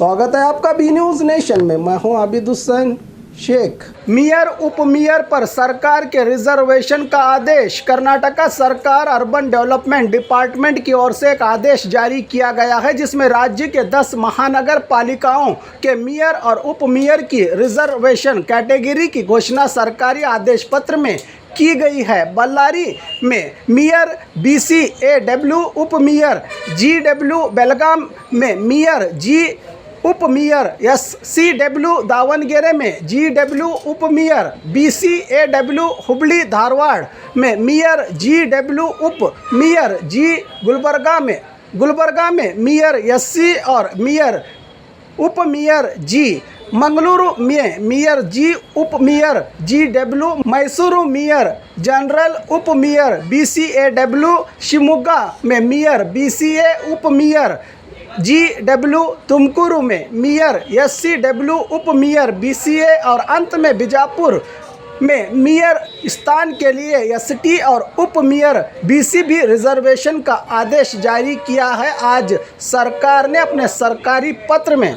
स्वागत है आपका बी न्यूज़ नेशन में। मैं हूं आबिद हुसैन शेख। मेयर उप मेयर पर सरकार के रिजर्वेशन का आदेश। कर्नाटका सरकार अर्बन डेवलपमेंट डिपार्टमेंट की ओर से एक आदेश जारी किया गया है, जिसमें राज्य के 10 महानगर पालिकाओं के मेयर और उप मेयर की रिजर्वेशन कैटेगरी की घोषणा सरकारी आदेश पत्र में की गई है। बल्लारी में मेयर BCAW, उप मेयर GW, बेलगाम में मेयर G, उप मेयर SCW, दावणगेरे में GW, उप मेयर BCAW, हुबली धारवाड़ में मेयर GW, उप मेयर G, गुलबर्गा में मेयर SC और मेयर उप मेयर G, मंगलुरु में मेयर G, उप mayor GW, Mysuru mayor general, उप मेयर BCAW, शिवमोगा में मेयर BCA, उप मेयर GW, तुमकुरु में मेयर SCW, उप मेयर BCA और अंत में बीजापुर में मेयर स्थान के लिए ST और उप मेयर BC भी रिजर्वेशन का आदेश जारी किया है आज सरकार ने अपने सरकारी पत्र में।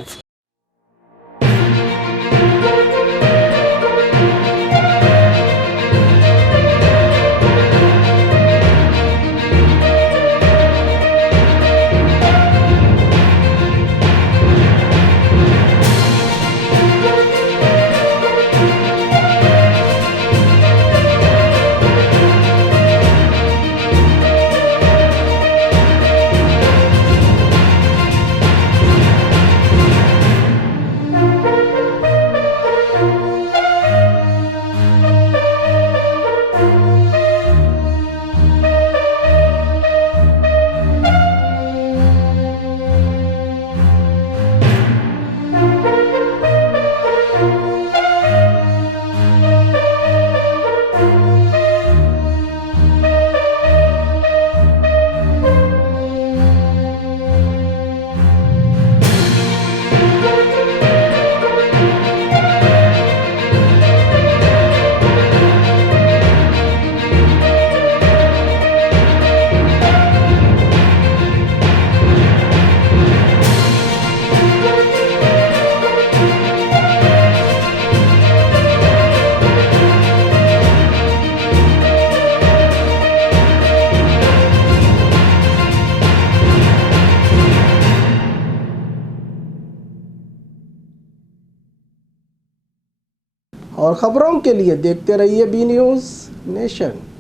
और खबरों के लिए देखते रहिए बी न्यूज़ नेशन।